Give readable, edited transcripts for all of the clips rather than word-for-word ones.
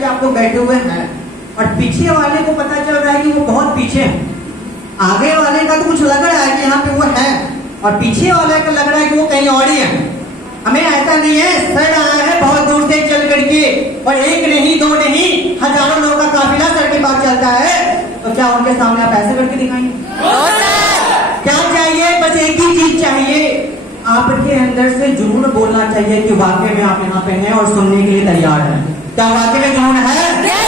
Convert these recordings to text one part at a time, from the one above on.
कि आप लोग बैठे हुए हैं और पीछे वाले को पता चल रहा है कि वो बहुत पीछे है। आगे वाले का तो कुछ लग रहा है कि यहाँ पे वो है और पीछे वाले का लग रहा है कि वो कहीं और ही है। हमें ऐसा नहीं है, सर आया है बहुत दूर से चल करके और एक नहीं दो नहीं हजारों लोगों का काफिला सर के पास चलता है, तो क्या उनके सामने आप ऐसे करके दिखाएंगे? क्या चाहिए? बस एक ही चीज चाहिए, आपके अंदर से जुनून बोलना चाहिए कि वाकई में आप यहाँ पे हैं और सुनने के लिए तैयार हैं। क्या वाकई में जुनून है?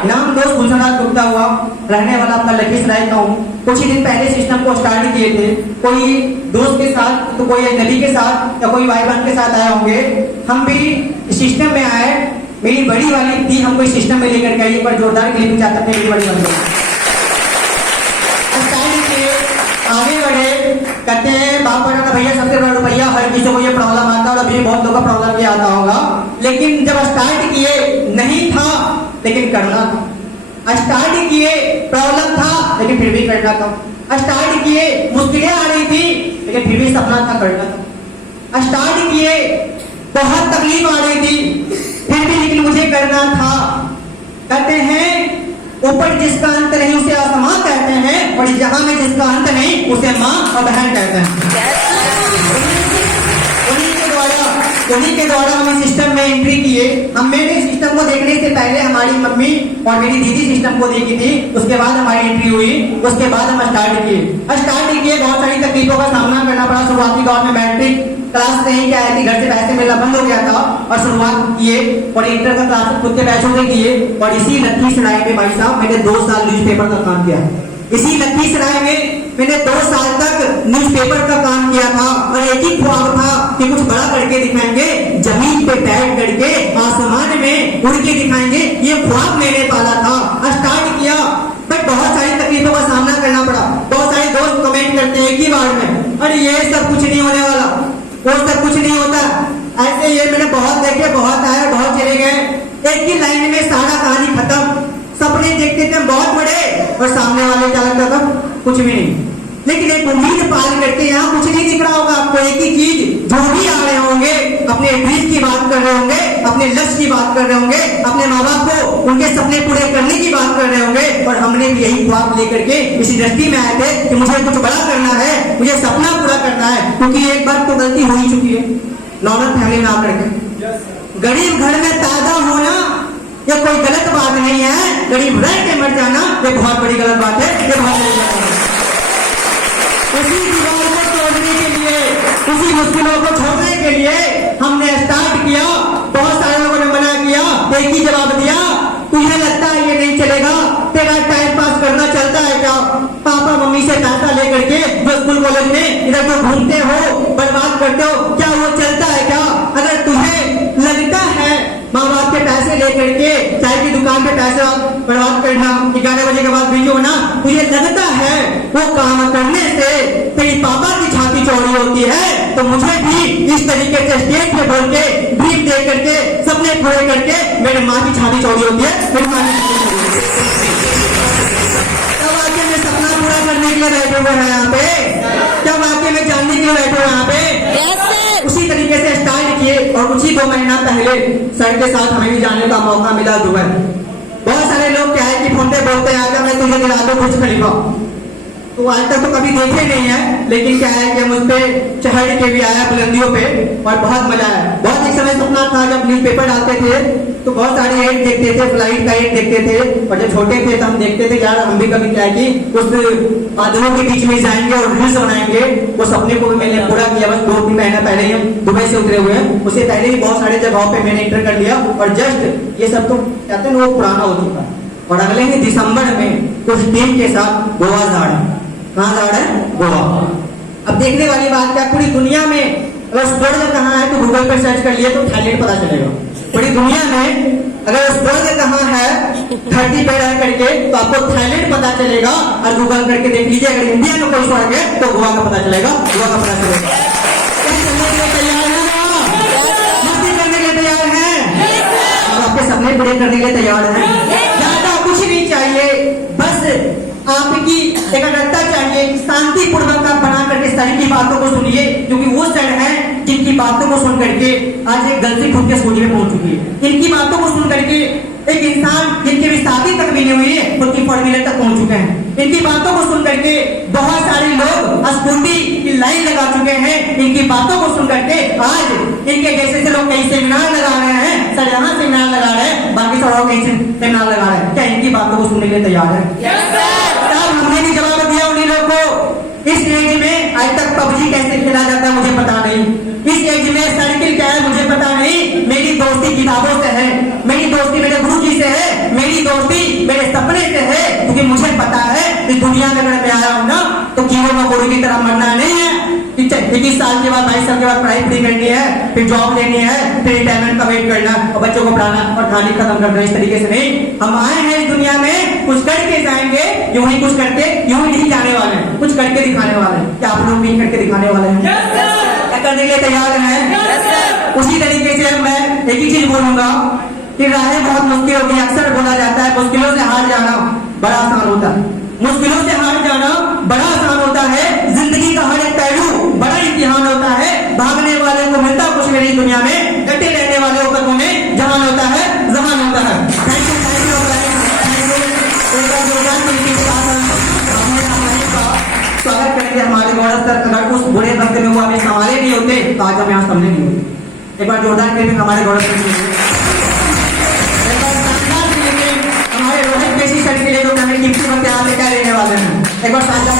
नाम दोस्त गुलशनदास गुप्ता हुआ, रहने वाला आपका लखीसराय का हूँ। कुछ ही दिन पहले सिस्टम को स्टार्ट किए थे, कोई दोस्त के साथ तो कोई अजनबी के साथ या कोई भाई बहन के साथ आए होंगे। हम भी सिस्टम में आए, मेरी बड़ी वाली थी हमको इस सिस्टम में लेकर गई, एक बार जोरदार क्लिप चाहते थे मेरी बड़ी वाली। आगे बढ़े, कहते हैं बाप का भैया सबसे बड़ा रुपया, हर किसी को ये प्रॉब्लम आता है और अभी बहुत लोगों का प्रॉब्लम भी आता होगा। लेकिन जब स्टार्ट किए नहीं था लेकिन करना था, स्टार्ट किए प्रॉब्लम था लेकिन फिर भी करना था, स्टार्ट किए मुश्किलें आ रही थी लेकिन फिर भी सपना था करना था, स्टार्ट किए बहुत तकलीफ आ रही थी फिर भी लेकिन मुझे करना था। कहते हैं ऊपर जिसका अंत नहीं उसे आसमां कहते हैं और जहां में जिसका अंत नहीं उसे माँ और बहन कहते हैं। उन्हीं के द्वारा हम इस सिस्टम में एंट्री किए। हम मेरे सिस्टम को देखने से पहले हमारी मम्मी और मेरी दीदी सिस्टम को देखी थी, उसके बाद हमारी एंट्री हुई, उसके बाद हम स्टार्ट किए। बहुत सारी तकलीफों का सामना करना पड़ा। शुरुआती दौर में मैट्रिक क्लास नहीं क्या आई थी, घर से पैसे मिलना बंद हो गया था और शुरुआत किए और इंटर का क्लास खुद के पैसों से किए। और इसी लखीसराय में भाई साहब मैंने 2 साल न्यूज़पेपर का काम किया। इसी लखीसराय में मैंने 2 साल तक न्यूज़पेपर का काम किया था और एक ही ख्वाब था कि कुछ बड़ा करके दिखाएंगे, जमीन पे बैठ करके आसमान में उड़ के दिखाएंगे, ये ख्वाब मैंने पाला था। स्टार्ट किया बट बहुत सारी तकलीफों का सामना करना पड़ा। बहुत सारे दोस्त कमेंट करते हैं एक ही बार में, अरे ये सब कुछ नहीं होने वाला, वो सब कुछ नहीं होता, ऐसे ये मैंने बहुत देखे, बहुत आए, बहुत चले गए। एक ही लाइन में सारा कहानी खत्म। सपने देखते थे बहुत बड़े और सामने वाले क्या लगता था कुछ भी नहीं। लेकिन एक उम्मीद पाल करके यहाँ कुछ नहीं दिख रहा होगा आपको। एक ही चीज, जो भी आ रहे होंगे अपने ड्रीम की बात कर रहे होंगे, अपने लक्ष्य की बात कर रहे होंगे, अपने माँ बाप को उनके सपने पूरे करने की बात कर रहे होंगे। और हमने भी यही ख्वाब लेकर के इस इंडस्ट्री में आए थे कि मुझे कुछ बड़ा करना है, मुझे सपना पूरा करना है। क्योंकि एक बार तो गलती हो ही चुकी है, नॉर्मल फैमिली में आकर के गरीब घर में पैदा होना ये कोई गलत बात नहीं है, गरीब रह के मर जाना ये बहुत बड़ी गलत बात है, ये बहुत बड़ी बात है। उसी दीवार को तोड़ने के लिए, उसी मुश्किलों को छोड़ने के लिए हमने स्टार्ट किया। बहुत सारे लोगों ने मना किया, एक ही जवाब दिया, तुझे लगता है ये नहीं चलेगा, तेरा टाइम पास करना चलता है क्या? पापा मम्मी से पैसा लेकर के जो स्कूल कॉलेज में इधर जो घूमते हो, बर्बाद करते हो, क्या वो चलता है क्या? अगर तुझे लगता है माँ बाप के पैसे लेकर के चाय की दुकान पे पैसे बर्बाद करना, 11 बजे के बाद बिजी होना, तुझे लगता है वो काम करने से तेरी पापा की छाती चौड़ी होती है, तो मुझे भी इस तरीके से स्टेज पे बोल के ड्रीम दे करके सपने पूरे करके मेरे माँ की छाती चौड़ी होती है, मेरी माँ की छाती चौड़ी होती है। क्या वाकई में सपना पूरा करने के लिए बैठे हुए हैं यहाँ पे? क्या वाकई में जानने के लिए बैठे हुए यहाँ पे? उसी तरीके से स्टार्ट किए और कुछ ही 2 महीना पहले सर के साथ हमें भी जाने का मौका मिला दुबई। बहुत सारे लोग क्या है कि फोन पे बोलते हैं आजा मैं तुझे दिला दूं बुर्ज खलीफा, तो आज तक तो कभी देखे नहीं है, लेकिन क्या है कि हम उस पे चढ़ के भी आया बुलंदियों पे और बहुत मजा आया। बहुत एक समय सपना था जब न्यूज़पेपर डालते थे तो बहुत सारे एड देखते थे, फ्लाइट का एड देखते थे और जब छोटे थे तो हम देखते थे यार हम भी कभी क्या है कि उस बादलों के बीच में जाएंगे और रील्स बनाएंगे। वो सपने को भी मैंने पूरा किया। बस 2-3 महीना पहले ही हम दुबई से उतरे हुए हैं, उससे पहले ही बहुत सारे जगहों पे मैंने एंटर कर लिया और जस्ट ये सब तो कहते हैं वो पुराना हो चुका है। और अगले ही दिसंबर में कुछ टीम के साथ गोवा जा रहे हैं। कहाँ जा रहे हैं? गोवा। अब देखने वाली बात क्या, पूरी दुनिया में अगर स्वर्ग कहाँ है तो गूगल पर सर्च कर लिए तो थाईलैंड पता चलेगा। पूरी दुनिया में अगर स्वर्ग कहाँ है धरती पे रह करके तो आपको थाईलैंड पता चलेगा और गूगल करके देख लीजिए अगर इंडिया में कोई स्वर्ग है तो गोवा का पता चलेगा, गोवा का पता चलेगा। चलने के लिए तैयार है? मस्ती करने के लिए तैयार है? और आपके सपने पूरे करने के लिए तैयार है? ज्यादा कुछ नहीं चाहिए, बस आपकी एकाग्रता चाहिए। शांति पूर्वक आप बना करके सर की बातों को सुनिए, क्योंकि वो सर है जिनकी बातों को सुन करके आज एक गलती खुद के सोच में पहुंच चुकी है। इनकी बातों को सुन करके एक इंसान जिनकी विस्थापित तक भी नहीं हुई है, खुद की फॉर्मूले तक पहुंच चुके हैं। इनकी बातों को सुन करके बहुत सारे लोग स्कूटी की लाइन लगा चुके हैं। इनकी बातों को सुन करके आज इनके जैसे से लोग कई सेमिनार लगा रहे हैं, सर यहाँ सेमिनार लगा रहे हैं, बाकी सब लोग कई सेमिनार लगा रहे हैं। क्या इनकी बातों को सुनने के लिए तैयार है? तब हमने भी जवाब दिया उन्हीं लोग को। इस एज में आज तक पबजी कैसे खेला जाता है मुझे पता नहीं, इस एज में सर्किल क्या है मुझे पता नहीं। मेरी दोस्ती किताबों से है, मेरी दोस्ती मेरे गुरु जी से है, मेरी दोस्ती मेरे सपने से है, क्योंकि मुझे पता है इस दुनिया में अगर मैं आया हूं ना तो कीड़ों मकोड़ों की तरह मरना नहीं है। 21 साल के बाद 22 साल के बाद पढ़ाई पूरी करनी है, फिर जॉब लेनी है, फिर रिटायरमेंट का वेट करना और बच्चों को पढ़ाना और कहानी खत्म करना। इस तरीके से नहीं, हम आए हैं इस दुनिया में कुछ करके जाएंगे, यूं ही कुछ करके यूं ही नहीं जाने वाले, कुछ करके दिखाने वाले हैं। क्या आप लोग भी करके दिखाने वाले हैं? क्या करने के लिए तैयार हैं? उसी तरीके से मैं एक ही चीज बोलूंगा कि राहें बहुत मुश्किल होगी। अक्सर बोला जाता है मुश्किलों से हार जाना बड़ा आसान होता है, मुश्किलों से हार जाना बड़ा आसान होता है। जिंदगी का हर एक पहलू बड़ा इम्तिहान होता है। भागने वाले को मिलता कुछ नहीं दुनिया में, डटे रहने वाले को कदमों में जवान होता है, जवान होता है। Thank you, thank you, thank you. स्वागत करेंगे हमारे गौरव सर। अगर उस बुरे वक्त में वो हमें संभाले नहीं होते तो आज हम यहाँ सामने नहीं होते। एक बार जोरदार क्लेपिंग हमारे गौरव सर के लिए, हमारे रोहित पेशी सर के लिए जो हमें कीमती वक्त यहाँ से क्या लेने वाले हैं। एक बार साझा